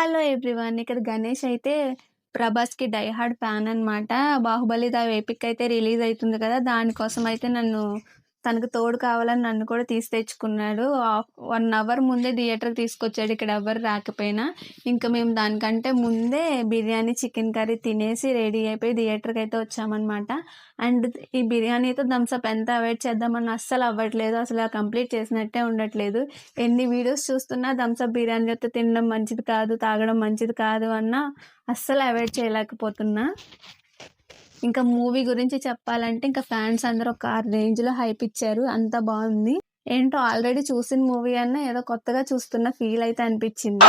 Hello everyone. ఇక్కడ గణేష్ అయితే 'ప్రభాస్‌కి die hard' fan అనమాట. 'బాహుబలి ద ఎపిక్' అయితే రిలీజ్ అయితుంది కదా! దానికోసం అయితే తనకు తోడు కావాలని నన్ను కూడా తెచ్చుకున్నాడు. 1 అవర్ ముందే థియేటర్‌కి తీసుకొచ్చాడు ఇక్కడ ఎవ్వరు రాకపోయినా. ఇంకా మేము దానికంటే ముందే బిర్యానీ, చికెన్ కర్రీ తినేసి రెడీ అయిపోయి థియేటర్‌కైతే వచ్చామనమాట. అండ్ ఈ బిర్యానీతో థమ్స్ అప్ ఎంత అవాయిడ్ చేద్దామన్నా అస్సలు అవ్వట్లేదు. అసలు కంప్లీట్ చేసినట్టే ఉండట్లేదు. ఎన్ని వీడియోస్ చూస్తున్నా థమ్స్ అప్ బిర్యానీతో తినడం మంచిది కాదు, తాగడం మంచిది కాదు అన్నా అస్సలు అవాయిడ్ చేయలేకపోతున్నా. ఇంకా మూవీ గురించి చెప్పాలంటే ఇంకా ఫ్యాన్స్ అందరూ ఒక రేంజ్‌లో హైప్ ఇచ్చారు. అంత బావుంది. ఏంటో ఆల్రెడీ చూసిన మూవీ అన్నా ఏదో కొత్తగా చూస్తున్న ఫీల్ అయితే అనిపిచ్చింది.